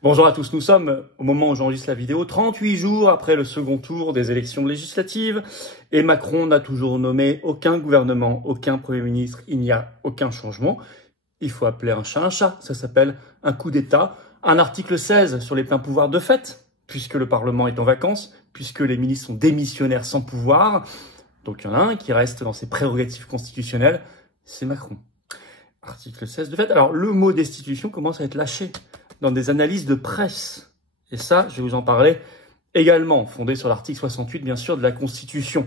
Bonjour à tous, nous sommes, au moment où j'enregistre la vidéo, 38 jours après le second tour des élections législatives et Macron n'a toujours nommé aucun gouvernement, aucun Premier ministre, il n'y a aucun changement. Il faut appeler un chat, ça s'appelle un coup d'État. Un article 16 sur les pleins pouvoirs de fait, puisque le Parlement est en vacances, puisque les ministres sont démissionnaires sans pouvoir. Donc il y en a un qui reste dans ses prérogatives constitutionnelles, c'est Macron. Article 16 de fait. Alors le mot destitution commence à être lâché dans des analyses de presse. Et ça, je vais vous en parler également, fondé sur l'article 68, bien sûr, de la Constitution.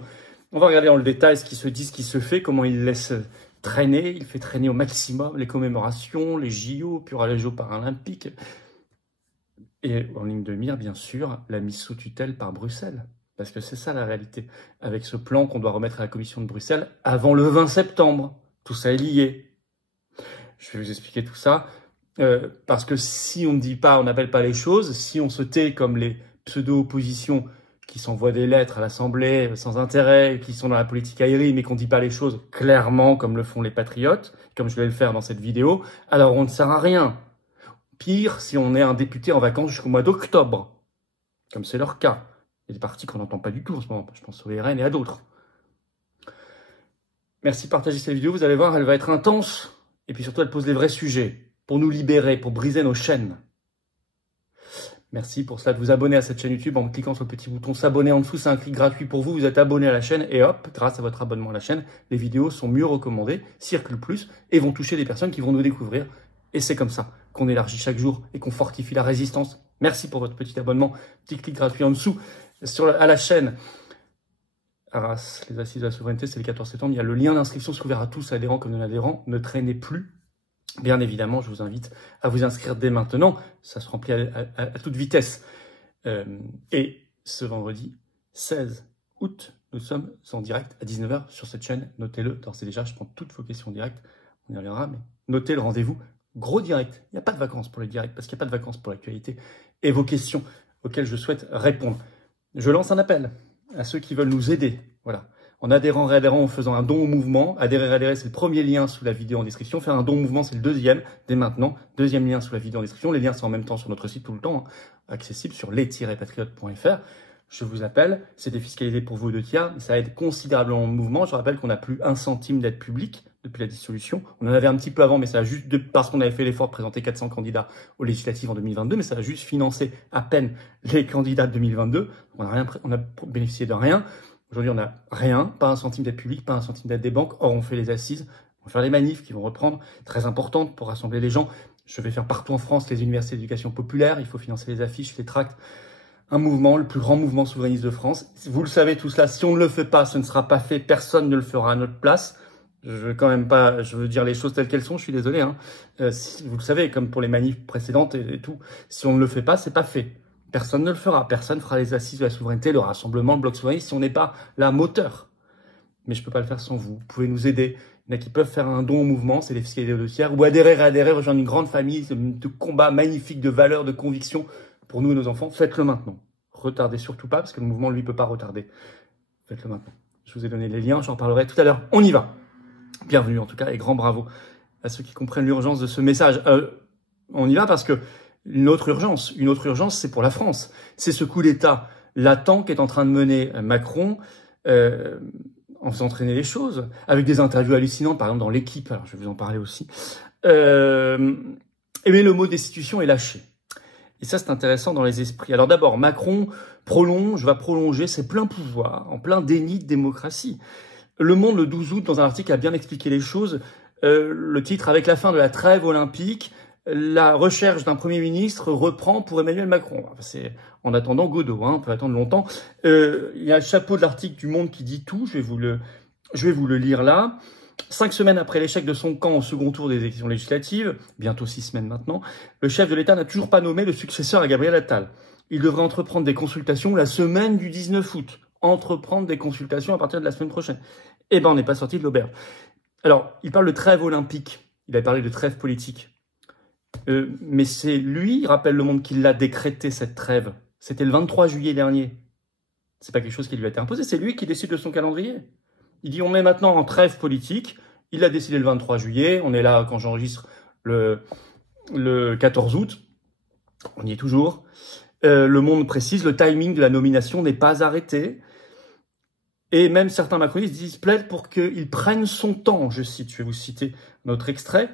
On va regarder dans le détail ce qui se dit, ce qui se fait, comment il laisse traîner. Il fait traîner au maximum les commémorations, les JO, puis les Jeux paralympiques. Et en ligne de mire, bien sûr, la mise sous tutelle par Bruxelles. Parce que c'est ça la réalité. Avec ce plan qu'on doit remettre à la Commission de Bruxelles avant le 20 septembre. Tout ça est lié. Je vais vous expliquer tout ça. Parce que si on ne dit pas, on n'appelle pas les choses, si on se tait comme les pseudo-oppositions qui s'envoient des lettres à l'Assemblée sans intérêt, qui sont dans la politique aérienne, mais qu'on ne dit pas les choses clairement comme le font les patriotes, comme je vais le faire dans cette vidéo, alors on ne sert à rien. Pire, si on est un député en vacances jusqu'au mois d'octobre, comme c'est leur cas. Il y a des partis qu'on n'entend pas du tout en ce moment, je pense au RN et à d'autres. Merci de partager cette vidéo, vous allez voir, elle va être intense, et puis surtout elle pose les vrais sujets, pour nous libérer, pour briser nos chaînes. Merci pour cela de vous abonner à cette chaîne YouTube en cliquant sur le petit bouton s'abonner en dessous, c'est un clic gratuit pour vous, vous êtes abonné à la chaîne et hop, grâce à votre abonnement à la chaîne, les vidéos sont mieux recommandées, circulent plus et vont toucher des personnes qui vont nous découvrir. Et c'est comme ça qu'on élargit chaque jour et qu'on fortifie la résistance. Merci pour votre petit abonnement, petit clic gratuit en dessous à la chaîne. Arras, les assises de la souveraineté, c'est le 14 septembre, il y a le lien d'inscription s'ouvert à tous, adhérents comme non-adhérents, ne traînez plus. Bien évidemment, je vous invite à vous inscrire dès maintenant. Ça se remplit à toute vitesse. Et ce vendredi 16 août, nous sommes en direct à 19 h sur cette chaîne. Notez-le, d'ores et déjà, je prends toutes vos questions en direct. On y reviendra, mais notez le rendez-vous. Gros direct. Il n'y a pas de vacances pour le direct, parce qu'il n'y a pas de vacances pour l'actualité. Et vos questions auxquelles je souhaite répondre. Je lance un appel à ceux qui veulent nous aider. Voilà. En adhérant, réadhérant, en faisant un don au mouvement. Adhérer, réadhérer, c'est le premier lien sous la vidéo en description. Faire un don au mouvement, c'est le deuxième, dès maintenant. Deuxième lien sous la vidéo en description. Les liens sont en même temps sur notre site tout le temps, hein, accessible sur les-patriotes.fr. Je vous appelle, c'est défiscalisé pour vous 2 tiers. Ça aide considérablement le mouvement. Je rappelle qu'on n'a plus 1 centime d'aide publique depuis la dissolution. On en avait un petit peu avant, mais ça a juste, parce qu'on avait fait l'effort de présenter 400 candidats aux législatives en 2022, mais ça a juste financé à peine les candidats de 2022. On a bénéficié de rien. Aujourd'hui, on n'a rien, pas 1 centime d'aide publique, pas 1 centime d'aide des banques. Or, on fait les assises, on va faire les manifs qui vont reprendre, très importantes pour rassembler les gens. Je vais faire partout en France les universités d'éducation populaire. Il faut financer les affiches, les tracts. Un mouvement, le plus grand mouvement souverainiste de France. Vous le savez tout cela, si on ne le fait pas, ce ne sera pas fait. Personne ne le fera à notre place. Je veux dire les choses telles qu'elles sont, je suis désolé. Hein. Vous le savez, comme pour les manifs précédentes et tout, si on ne le fait pas, c'est pas fait. Personne ne le fera. Personne fera les assises de la souveraineté, le rassemblement, le bloc souverainiste, si on n'est pas là moteur. Mais je ne peux pas le faire sans vous. Vous pouvez nous aider. Il y en a qui peuvent faire un don au mouvement, c'est les fiscalisés de tiers, ou adhérer, réadhérer, rejoindre une grande famille de combats magnifiques, de valeurs, de convictions pour nous et nos enfants. Faites-le maintenant. Retardez surtout pas, parce que le mouvement, lui, ne peut pas retarder. Faites-le maintenant. Je vous ai donné les liens, j'en parlerai tout à l'heure. On y va. Bienvenue en tout cas, et grand bravo à ceux qui comprennent l'urgence de ce message. On y va parce que une autre urgence, c'est pour la France. C'est ce coup d'État latent qu'est en train de mener Macron en faisant traîner les choses, avec des interviews hallucinantes, par exemple dans l'Équipe, alors je vais vous en parler aussi. Mais le mot destitution est lâché. Et ça, c'est intéressant dans les esprits. Alors d'abord, Macron va prolonger ses pleins pouvoirs, en plein déni de démocratie. Le Monde, le 12 août, dans un article, a bien expliqué les choses. Le titre, avec la fin de la trêve olympique, la recherche d'un Premier ministre reprend pour Emmanuel Macron. C'est en attendant Godot, hein, on peut attendre longtemps. Il y a le chapeau de l'article du Monde qui dit tout, je vais vous le lire là. 5 semaines après l'échec de son camp au second tour des élections législatives, bientôt 6 semaines maintenant, le chef de l'État n'a toujours pas nommé le successeur à Gabriel Attal. Il devrait entreprendre des consultations la semaine du 19 août. Entreprendre des consultations à partir de la semaine prochaine. Eh ben, on n'est pas sorti de l'auberge. Alors, il parle de trêve olympique. Il a parlé de trêve politique. Mais c'est lui, il rappelle le Monde, qui l'a décrété, cette trêve. C'était le 23 juillet dernier. C'est pas quelque chose qui lui a été imposé, c'est lui qui décide de son calendrier. Il dit, on est maintenant en trêve politique. Il a décidé le 23 juillet. On est là quand j'enregistre le 14 août. On y est toujours. Le Monde précise, le timing de la nomination n'est pas arrêté. Et même certains macronistes plaident pour qu'il prenne son temps, je cite, je vais vous citer notre extrait.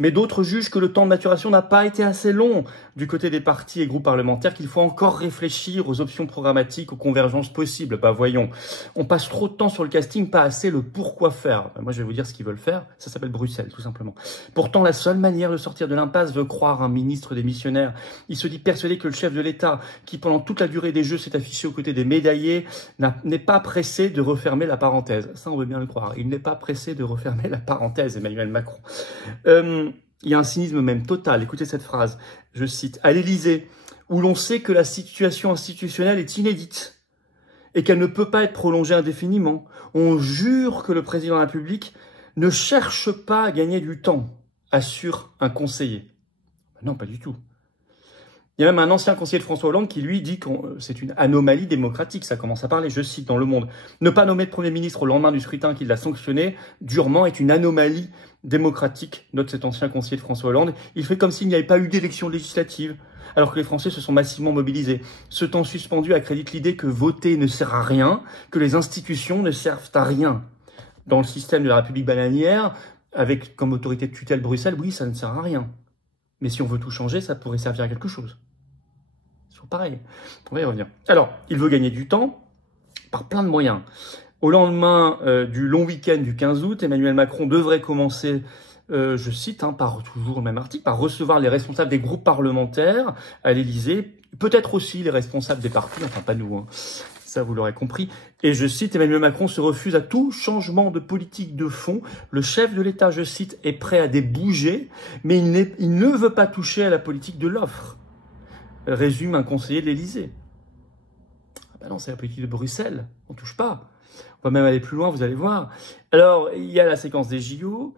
Mais d'autres jugent que le temps de maturation n'a pas été assez long du côté des partis et groupes parlementaires, qu'il faut encore réfléchir aux options programmatiques, aux convergences possibles. Bah voyons, on passe trop de temps sur le casting, pas assez le pourquoi faire. Moi je vais vous dire ce qu'ils veulent faire, ça s'appelle Bruxelles tout simplement. Pourtant la seule manière de sortir de l'impasse veut croire un ministre démissionnaire. Il se dit persuadé que le chef de l'État, qui pendant toute la durée des Jeux s'est affiché aux côtés des médaillés, n'est pas pressé de refermer la parenthèse. Ça on veut bien le croire, il n'est pas pressé de refermer la parenthèse, Emmanuel Macron. Il y a un cynisme même total. Écoutez cette phrase, je cite, « À l'Élysée, où l'on sait que la situation institutionnelle est inédite et qu'elle ne peut pas être prolongée indéfiniment, on jure que le président de la République ne cherche pas à gagner du temps, assure un conseiller. » Non, pas du tout. Il y a même un ancien conseiller de François Hollande qui, lui, dit que c'est une anomalie démocratique. Ça commence à parler, je cite, dans Le Monde. Ne pas nommer de Premier ministre au lendemain du scrutin qui l'a sanctionné durement est une anomalie démocratique, note cet ancien conseiller de François Hollande. Il fait comme s'il n'y avait pas eu d'élection législative, alors que les Français se sont massivement mobilisés. Ce temps suspendu accrédite l'idée que voter ne sert à rien, que les institutions ne servent à rien. Dans le système de la République bananière, avec comme autorité de tutelle Bruxelles, oui, ça ne sert à rien. Mais si on veut tout changer, ça pourrait servir à quelque chose. C'est pareil. On va y revenir. Alors, il veut gagner du temps par plein de moyens. Au lendemain du long week-end du 15 août, Emmanuel Macron devrait commencer, je cite, par toujours le même article, par recevoir les responsables des groupes parlementaires à l'Élysée, peut-être aussi les responsables des partis, enfin pas nous, hein. Ça vous l'aurez compris. Et je cite, Emmanuel Macron se refuse à tout changement de politique de fond. Le chef de l'État, je cite, est prêt à débouger, mais il ne veut pas toucher à la politique de l'offre, résume un conseiller de l'Élysée. Ah ben non, c'est la politique de Bruxelles, on touche pas. On va même aller plus loin, vous allez voir. Alors, il y a la séquence des JO.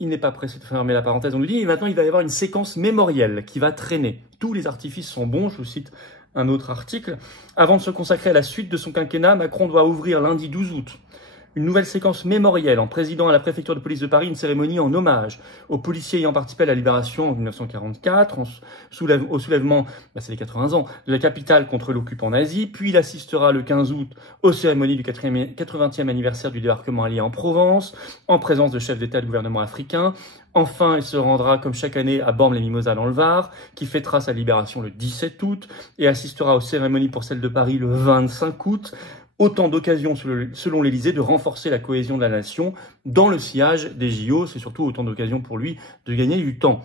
Il n'est pas pressé de fermer la parenthèse, on nous dit. Et maintenant, il va y avoir une séquence mémorielle qui va traîner. Tous les artifices sont bons, je vous cite un autre article. Avant de se consacrer à la suite de son quinquennat, Macron doit ouvrir lundi 12 août une nouvelle séquence mémorielle en présidant à la préfecture de police de Paris une cérémonie en hommage aux policiers ayant participé à la libération en 1944, au soulèvement, c'est les 80 ans, de la capitale contre l'occupant nazi. Puis il assistera le 15 août aux cérémonies du 80e anniversaire du débarquement allié en Provence, en présence de chefs d'État et de gouvernement africains. Enfin, il se rendra, comme chaque année, à Bormes-les-Mimosas dans le Var, qui fêtera sa libération le 17 août et assistera aux cérémonies pour celle de Paris le 25 août. Autant d'occasions, selon l'Élysée, de renforcer la cohésion de la nation dans le sillage des JO. C'est surtout autant d'occasions pour lui de gagner du temps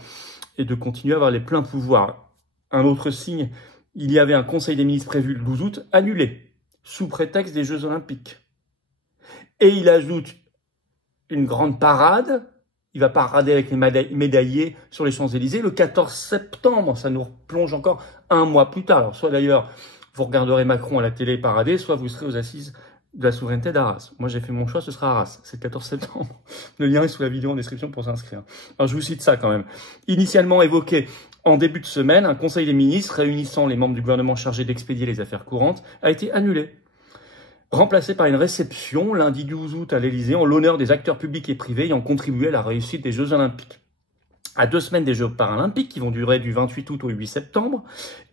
et de continuer à avoir les pleins pouvoirs. Un autre signe, il y avait un conseil des ministres prévu le 12 août, annulé, sous prétexte des Jeux Olympiques. Et il ajoute une grande parade. Il va parader avec les médaillés sur les Champs-Élysées le 14 septembre. Ça nous plonge encore un mois plus tard. Alors, soit d'ailleurs, vous regarderez Macron à la télé parader, soit vous serez aux assises de la souveraineté d'Arras. Moi, j'ai fait mon choix, ce sera Arras. C'est le 14 septembre. Le lien est sous la vidéo en description pour s'inscrire. Alors, je vous cite ça quand même. Initialement évoqué en début de semaine, un conseil des ministres réunissant les membres du gouvernement chargés d'expédier les affaires courantes a été annulé. Remplacé par une réception lundi 12 août à l'Élysée en l'honneur des acteurs publics et privés ayant contribué à la réussite des Jeux Olympiques. À 2 semaines des Jeux Paralympiques, qui vont durer du 28 août au 8 septembre,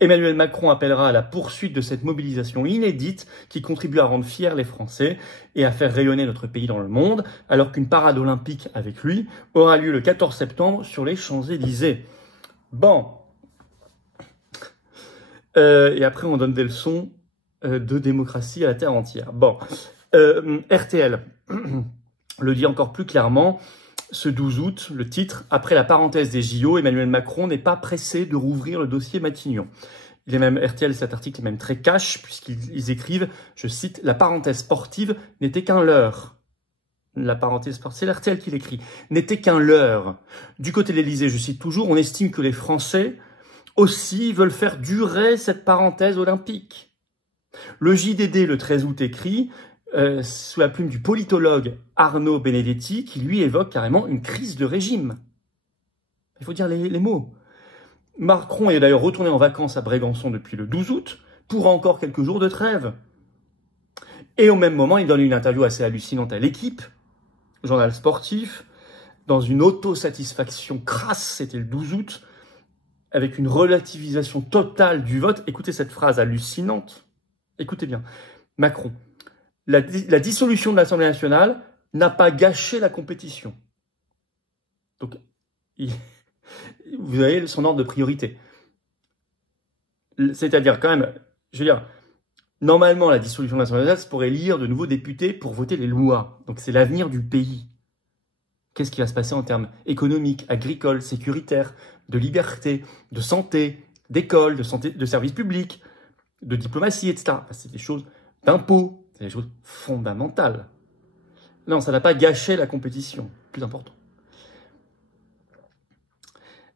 Emmanuel Macron appellera à la poursuite de cette mobilisation inédite qui contribue à rendre fiers les Français et à faire rayonner notre pays dans le monde, alors qu'une parade olympique avec lui aura lieu le 14 septembre sur les Champs-Élysées. Bon. Et après, on donne des leçons de démocratie à la terre entière. Bon. RTL le dit encore plus clairement. Ce 12 août, le titre, après la parenthèse des JO, Emmanuel Macron n'est pas pressé de rouvrir le dossier Matignon. Il est même, RTL, cet article est même très cash, puisqu'ils écrivent, je cite, la parenthèse sportive n'était qu'un leurre. La parenthèse sportive, c'est RTL qui l'écrit, n'était qu'un leurre. Du côté de l'Élysée, je cite toujours, on estime que les Français aussi veulent faire durer cette parenthèse olympique. Le JDD, le 13 août, écrit, sous la plume du politologue Arnaud Benedetti, qui lui évoque carrément une crise de régime. Il faut dire les mots. Macron est d'ailleurs retourné en vacances à Brégançon depuis le 12 août, pour encore quelques jours de trêve. Et au même moment, il donne une interview assez hallucinante à l'Équipe, journal sportif, dans une autosatisfaction crasse, c'était le 12 août, avec une relativisation totale du vote. Écoutez cette phrase hallucinante. Écoutez bien. Macron. La dissolution de l'Assemblée nationale n'a pas gâché la compétition. Donc, vous avez son ordre de priorité. C'est-à-dire quand même, je veux dire, normalement, la dissolution de l'Assemblée nationale, c'est pour élire de nouveaux députés pour voter les lois. Donc, c'est l'avenir du pays. Qu'est-ce qui va se passer en termes économiques, agricoles, sécuritaires, de liberté, de santé, d'école, de santé, de services publics, de diplomatie, etc. Enfin, c'est des choses d'impôts, c'est des choses fondamentales. Non, ça n'a pas gâché la compétition. Plus important.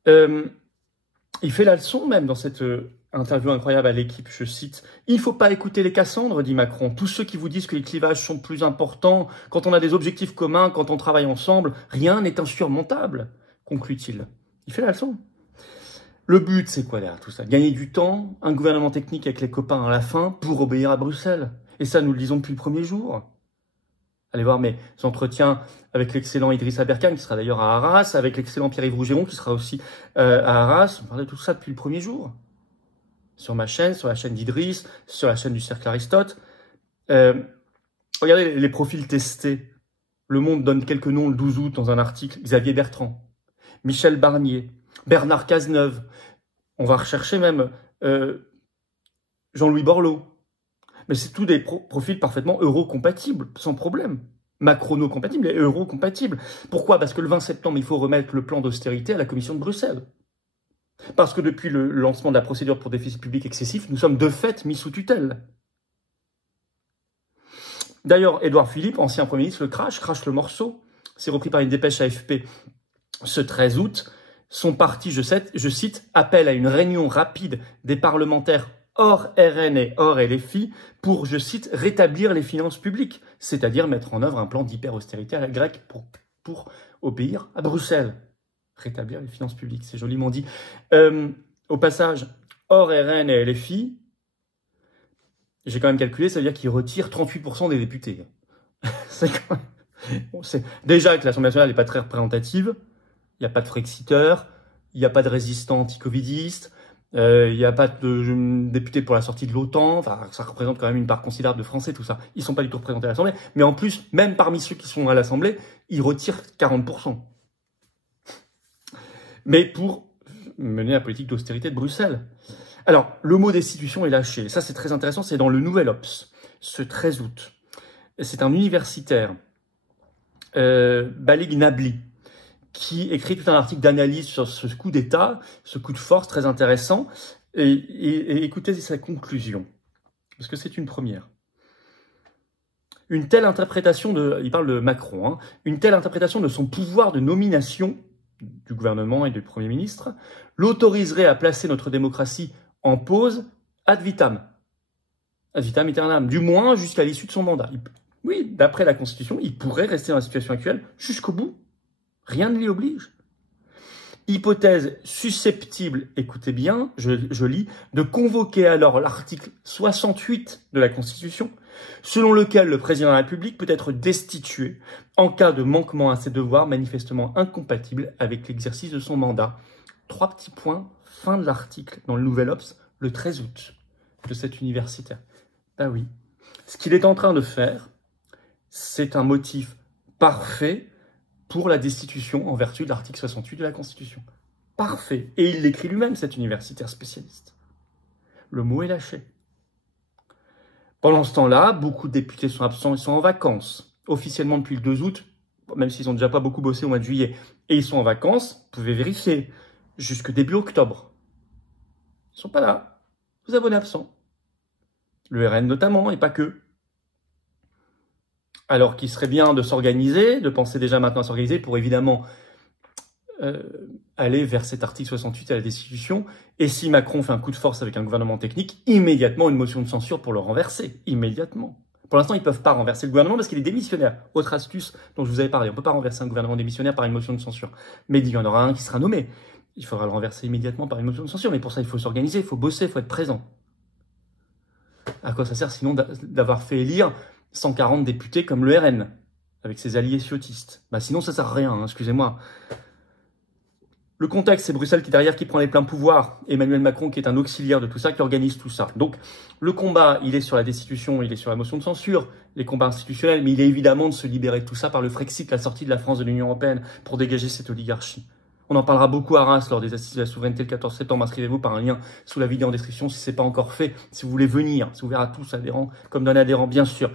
Il fait la leçon même dans cette interview incroyable à l'équipe, je cite « Il ne faut pas écouter les Cassandres, dit Macron. Tous ceux qui vous disent que les clivages sont plus importants, quand on a des objectifs communs, quand on travaille ensemble, rien n'est insurmontable, conclut-il. Il fait la leçon. Le but, c'est quoi derrière tout ça? Gagner du temps, un gouvernement technique avec les copains à la fin pour obéir à Bruxelles. Et ça, nous le disons depuis le premier jour. Allez voir mes entretiens avec l'excellent Idriss Aberkane, qui sera d'ailleurs à Arras, avec l'excellent Pierre-Yves Rougeron, qui sera aussi à Arras. On parlait de tout ça depuis le premier jour. Sur ma chaîne, sur la chaîne d'Idriss, sur la chaîne du Cercle Aristote. Regardez les profils testés. Le Monde donne quelques noms le 12 août dans un article. Xavier Bertrand, Michel Barnier, Bernard Cazeneuve. On va rechercher même Jean-Louis Borloo. Mais c'est tous des profils parfaitement euro-compatibles, sans problème. Macrono-compatibles et euro-compatibles. Pourquoi? Parce que le 20 septembre, il faut remettre le plan d'austérité à la Commission de Bruxelles. Parce que depuis le lancement de la procédure pour déficit public excessif, nous sommes de fait mis sous tutelle. D'ailleurs, Édouard Philippe, ancien Premier ministre, le crache le morceau. C'est repris par une dépêche AFP ce 13 août. Son parti, je cite, appelle à une réunion rapide des parlementaires hors RN et hors LFI pour, je cite, rétablir les finances publiques, c'est-à-dire mettre en œuvre un plan d'hyper-austérité à la grecque pour obéir à Bruxelles. Rétablir les finances publiques, c'est joliment dit. Au passage, hors RN et LFI, j'ai quand même calculé, ça veut dire qu'ils retirent 38% des députés. C'est déjà que l'Assemblée nationale n'est pas très représentative, il n'y a pas de frexiteurs, il n'y a pas de résistants anti-covidistes, il n'y a pas de députés pour la sortie de l'OTAN, enfin, ça représente quand même une part considérable de Français, tout ça. Ils ne sont pas du tout représentés à l'Assemblée, mais en plus, même parmi ceux qui sont à l'Assemblée, ils retirent 40%. Mais pour mener la politique d'austérité de Bruxelles. Alors, le mot destitution est lâché. Ça, c'est très intéressant, c'est dans le Nouvel Obs, ce 13 août. C'est un universitaire, Balig Nabli, qui écrit tout un article d'analyse sur ce coup d'État, ce coup de force très intéressant. Et écoutez sa conclusion, parce que c'est une première. Une telle interprétation il parle de Macron, hein, une telle interprétation de son pouvoir de nomination du gouvernement et du Premier ministre l'autoriserait à placer notre démocratie en pause ad vitam aeternam, du moins jusqu'à l'issue de son mandat. Oui, d'après la Constitution, il pourrait rester dans la situation actuelle jusqu'au bout. Rien ne l'y oblige. Hypothèse susceptible, écoutez bien, je lis, de convoquer alors l'article 68 de la Constitution, selon lequel le président de la République peut être destitué en cas de manquement à ses devoirs manifestement incompatibles avec l'exercice de son mandat. 3 petits points, fin de l'article dans le Nouvel Obs, le 13 août de cet universitaire. Ben oui, ce qu'il est en train de faire, c'est un motif parfait pour la destitution en vertu de l'article 68 de la Constitution. Parfait. Et il l'écrit lui-même, cet universitaire spécialiste. Le mot est lâché. Pendant ce temps-là, beaucoup de députés sont absents, ils sont en vacances. Officiellement depuis le 2 août, même s'ils n'ont déjà pas beaucoup bossé au mois de juillet, et ils sont en vacances, vous pouvez vérifier, jusque début octobre. Ils ne sont pas là. Vous abonnez absents. Le RN notamment, et pas que. Alors qu'il serait bien de s'organiser, de penser déjà maintenant à s'organiser pour évidemment aller vers cet article 68 à la destitution. Et si Macron fait un coup de force avec un gouvernement technique, immédiatement une motion de censure pour le renverser. Immédiatement. Pour l'instant, ils ne peuvent pas renverser le gouvernement parce qu'il est démissionnaire. Autre astuce dont je vous avais parlé. On ne peut pas renverser un gouvernement démissionnaire par une motion de censure. Mais il y en aura un qui sera nommé. Il faudra le renverser immédiatement par une motion de censure. Mais pour ça, il faut s'organiser, il faut bosser, il faut être présent. À quoi ça sert sinon d'avoir fait élire 140 députés comme le RN, avec ses alliés ciotistes? Bah sinon, ça sert à rien, hein, excusez-moi. Le contexte, c'est Bruxelles qui est derrière, qui prend les pleins pouvoirs. Emmanuel Macron qui est un auxiliaire de tout ça, qui organise tout ça. Donc, le combat, il est sur la destitution, il est sur la motion de censure, les combats institutionnels, mais il est évidemment de se libérer de tout ça par le Frexit, la sortie de la France de l'Union européenne, pour dégager cette oligarchie. On en parlera beaucoup à Reims lors des assises de la souveraineté le 14 septembre. Inscrivez-vous par un lien sous la vidéo en description si ce n'est pas encore fait. Si vous voulez venir, c'est ouvert à tous, adhérents comme non-adhérents, bien sûr.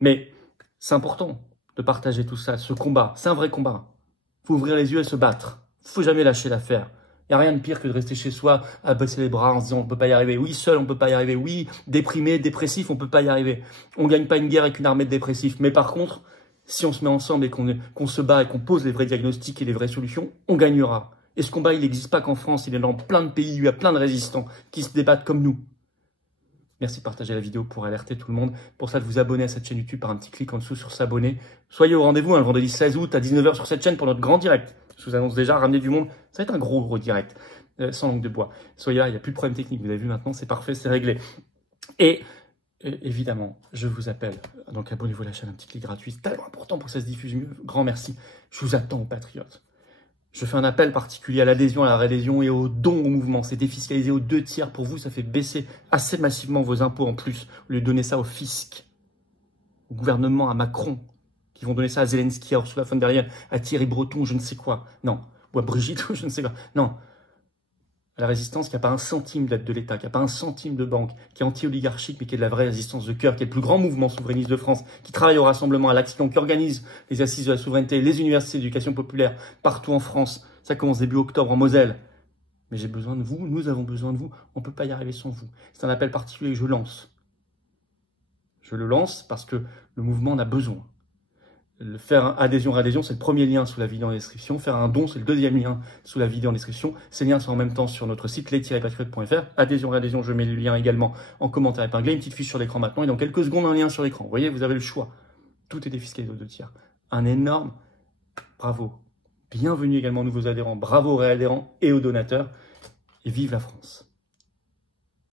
Mais c'est important de partager tout ça, ce combat. C'est un vrai combat. Il faut ouvrir les yeux et se battre. Il ne faut jamais lâcher l'affaire. Il n'y a rien de pire que de rester chez soi à baisser les bras en se disant on ne peut pas y arriver. Oui, seul, on ne peut pas y arriver. Oui, déprimé, dépressif, on ne peut pas y arriver. On ne gagne pas une guerre avec une armée de dépressifs. Mais par contre, si on se met ensemble et qu'on se bat et qu'on pose les vrais diagnostics et les vraies solutions, on gagnera. Et ce combat, il n'existe pas qu'en France. Il est dans plein de pays où il y a plein de résistants qui se débattent comme nous. Merci de partager la vidéo pour alerter tout le monde. Pour ça, de vous abonner à cette chaîne YouTube par un petit clic en dessous sur s'abonner. Soyez au rendez-vous le vendredi 16 août à 19 h sur cette chaîne pour notre grand direct. Je vous annonce déjà, ramener du monde. Ça va être un gros direct, sans langue de bois. Soyez là, il n'y a plus de problème technique. Vous avez vu maintenant, c'est parfait, c'est réglé. Et évidemment, je vous appelle. Donc abonnez-vous à la chaîne, un petit clic gratuit. C'est tellement important pour que ça se diffuse mieux. Grand merci. Je vous attends, patriotes. Je fais un appel particulier à l'adhésion, à la réadhésion et au don au mouvement. C'est défiscalisé aux 2/3 pour vous. Ça fait baisser assez massivement vos impôts en plus. Au lieu de donner ça au fisc, au gouvernement, à Macron, qui vont donner ça à Zelensky, à Ursula von der Leyen, à Thierry Breton, je ne sais quoi. Non. Ou à Brigitte, ou je ne sais quoi. Non. À la résistance qui n'a pas un centime d'aide de l'État, qui n'a pas un centime de banque, qui est anti-oligarchique, mais qui est de la vraie résistance de cœur, qui est le plus grand mouvement souverainiste de France, qui travaille au rassemblement, à l'action, qui organise les assises de la souveraineté, les universités d'éducation populaire, partout en France. Ça commence début octobre en Moselle. Mais j'ai besoin de vous, nous avons besoin de vous, on ne peut pas y arriver sans vous. C'est un appel particulier que je lance. Je le lance parce que le mouvement en a besoin. Faire adhésion-réadhésion, c'est le premier lien sous la vidéo en description. Faire un don, c'est le deuxième lien sous la vidéo en description. Ces liens sont en même temps sur notre site les-patriotes.fr. Adhésion-réadhésion, je mets le lien également en commentaire épinglé. Une petite fiche sur l'écran maintenant et dans quelques secondes, un lien sur l'écran. Vous voyez, vous avez le choix. Tout est défiscalisé aux 2/3. Un énorme bravo. Bienvenue également aux nouveaux adhérents. Bravo aux réadhérents et aux donateurs. Et vive la France.